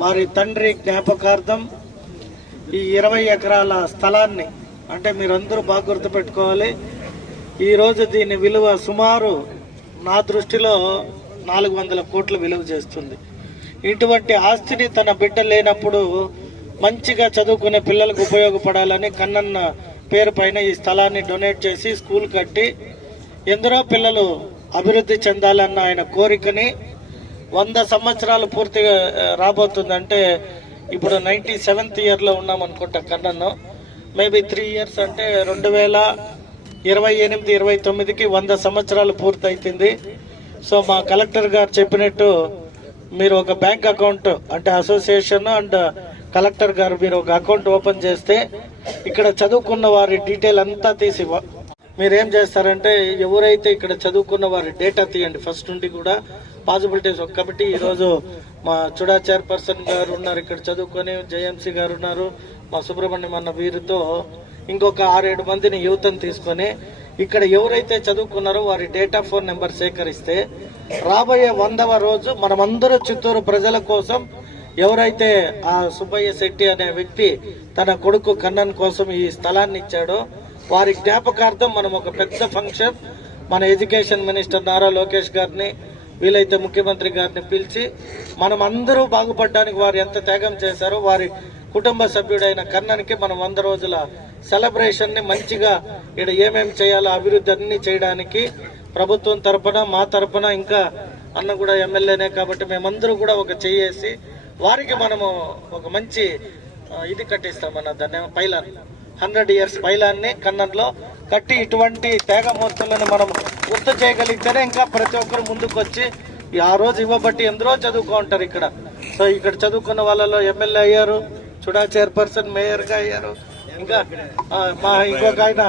వారి తండ్రి జ్ఞాపకార్థం ఈ 20 ఎకరాల స్థలాన్ని, అంటే మీరందరూ బాగా గుర్తుపెట్టుకోవాలి, ఈరోజు దీని విలువ సుమారు నా దృష్టిలో 400 కోట్లు విలువ చేస్తుంది. ఇటువంటి ఆస్తిని తన బిడ్డ లేనప్పుడు మంచిగా చదువుకునే పిల్లలకు ఉపయోగపడాలని కన్నన్న పేరు పైన ఈ స్థలాన్ని డొనేట్ చేసి స్కూల్ కట్టి ఎందరో పిల్లలు అభివృద్ధి చెందాలన్న ఆయన కోరికని 100 సంవత్సరాలు పూర్తిగా రాబోతుందంటే ఇప్పుడు 97th ఇయర్లో ఉన్నాం అనుకుంటా. కన్నన్ను మేబీ 3 ఇయర్స్ అంటే 2028-29కి 100 సంవత్సరాలు పూర్తయితుంది. సో మా కలెక్టర్ గారు చెప్పినట్టు మీరు ఒక బ్యాంక్ అకౌంట్, అంటే అసోసియేషన్ అండ్ కలెక్టర్ గారు మీరు ఒక అకౌంట్ ఓపెన్ చేస్తే ఇక్కడ చదువుకున్న వారి డీటెయిల్ అంతా తీసి మీరేం చేస్తారంటే ఎవరైతే ఇక్కడ చదువుకున్న వారి డేటా తీయండి ఫస్ట్ నుండి కూడా పాసిబిలిటీస్. కాబట్టి ఈరోజు మా చుడా చైర్పర్సన్ గారు ఉన్నారు, ఇక్కడ చదువుకొని జేఎంసీ గారు ఉన్నారు, మా సుబ్రహ్మణ్యం అన్న వీరితో ఇంకొక 6-7 మందిని యువతను తీసుకొని ఇక్కడ ఎవరైతే చదువుకున్నారో వారి డేటా ఫోన్ నెంబర్ సేకరిస్తే రాబోయే 100వ రోజు మనమందరూ చిత్తూరు ప్రజల కోసం ఎవరైతే ఆ సుబ్బయ్య శెట్టి అనే వ్యక్తి తన కొడుకు కన్నన్ కోసం ఈ స్థలాన్ని ఇచ్చాడో వారి జ్ఞాపకార్థం మనం ఒక పెద్ద ఫంక్షన్ మన ఎడ్యుకేషన్ మినిస్టర్ నారా లోకేష్ గారిని, వీలైతే ముఖ్యమంత్రి గారిని పిలిచి మనం అందరూ బాగుపడడానికి వారు ఎంత త్యాగం చేశారో వారి కుటుంబ సభ్యుడైన కన్నన్కి మనం 100 రోజుల సెలబ్రేషన్ ని మంచిగా ఇక్కడ ఏమేమి చేయాలో అభివృద్ధి అన్ని చేయడానికి ప్రభుత్వం తరపున మా తరపున ఇంకా అన్న కూడా ఎమ్మెల్యేనే కాబట్టి మేమందరూ కూడా ఒక చేసి వారికి మనము ఒక మంచి ఇది కట్టిస్తామన్న దాన్ని పైలాన్ 100 ఇయర్స్ పైలాన్ని కన్నన్లో కట్టి ఇటువంటి త్యాగమూర్తులను మనం గుర్తు చేయగలిగితేనే ఇంకా ప్రతి ఒక్కరు ముందుకు వచ్చి ఆ రోజు ఇవ్వబట్టి ఎందరో చదువుకుంటారు ఇక్కడ. సో ఇక్కడ చదువుకున్న వాళ్ళలో ఎమ్మెల్యే అయ్యారు, చుడా చైర్పర్సన్ మేయర్ గా అయ్యారు, ఇంకా మా ఇంకొక ఆయన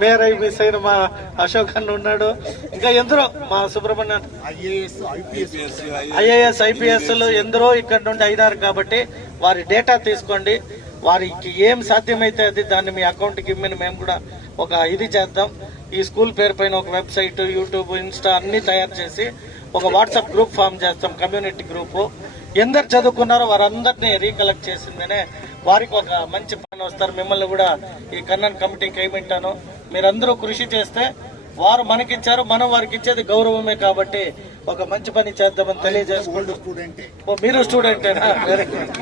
మేయర్ అయి మిస్ అయిన మా అశోక్ అన్న ఉన్నాడు, ఇంకా ఎందరో మా సుబ్రహ్మణ్యం IAS IPS ఎందరో ఇక్కడ నుండి అయినారు. కాబట్టి వారి డేటా తీసుకోండి, వారికి ఏం సాధ్యమైతే అది దాన్ని మీ అకౌంట్కి ఇమ్మని మేము కూడా ఒక ఇది చేద్దాం. ఈ స్కూల్ పేరు పైన ఒక వెబ్సైట్, యూట్యూబ్, ఇన్స్టా అన్ని తయారు చేసి ఒక వాట్సాప్ గ్రూప్ ఫామ్ చేస్తాం, కమ్యూనిటీ గ్రూపు. ఎందరు చదువుకున్నారో వారందరినీ రీకలెక్ట్ చేసిందనే వారికి ఒక మంచి పని వస్తారు. మిమ్మల్ని కూడా ఈ కన్నన్ కమిటీకి ఏమింటాను, మీరందరూ కృషి చేస్తే వారు మనకిచ్చారు, మనం వారికి ఇచ్చేది గౌరవమే. కాబట్టి ఒక మంచి పని చేద్దామని తెలియజేసుకుంటూ. మీరు స్టూడెంటేనా? Very good.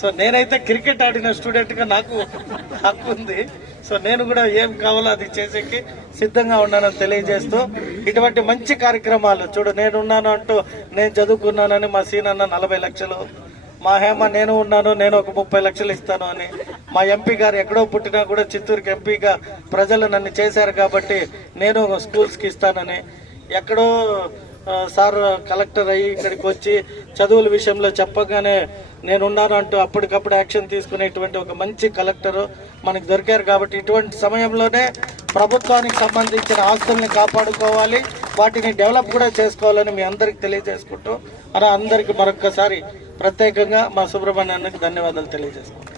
సో నేనైతే క్రికెట్ ఆడిన స్టూడెంట్ గా నాకు హక్కు ఉంది. సో నేను కూడా ఏం కావాలో అది చేసేకి సిద్ధంగా ఉన్నానని తెలియజేస్తూ ఇటువంటి మంచి కార్యక్రమాలు చూడు, నేనున్నాను అంటూ నేను చదువుకున్నానని మా సీనన్న 40 లక్షలు, మా హేమ నేను ఉన్నాను నేను ఒక 30 లక్షలు ఇస్తాను అని, మా ఎంపీ గారు ఎక్కడో పుట్టినా కూడా చిత్తూరుకి ఎంపీగా ప్రజలు నన్ను చేశారు కాబట్టి నేను స్కూల్స్ కి ఇస్తానని, ఎక్కడో సార్ కలెక్టర్ అయ్యి ఇక్కడికి వచ్చి చదువుల విషయంలో చెప్పగానే నేనున్నాను అంటూ అప్పటికప్పుడు యాక్షన్ తీసుకునేటువంటి ఒక మంచి కలెక్టర్ మనకు దొరికారు. కాబట్టి ఇటువంటి సమయంలోనే ప్రభుత్వానికి సంబంధించిన ఆస్తుల్ని కాపాడుకోవాలి, వాటిని డెవలప్ కూడా చేసుకోవాలని మీ అందరికి తెలియజేసుకుంటూ అందరికి మరొక్కసారి ప్రత్యేకంగా మా సుబ్రహ్మణ్యానికి ధన్యవాదాలు తెలియజేసుకుంటాం.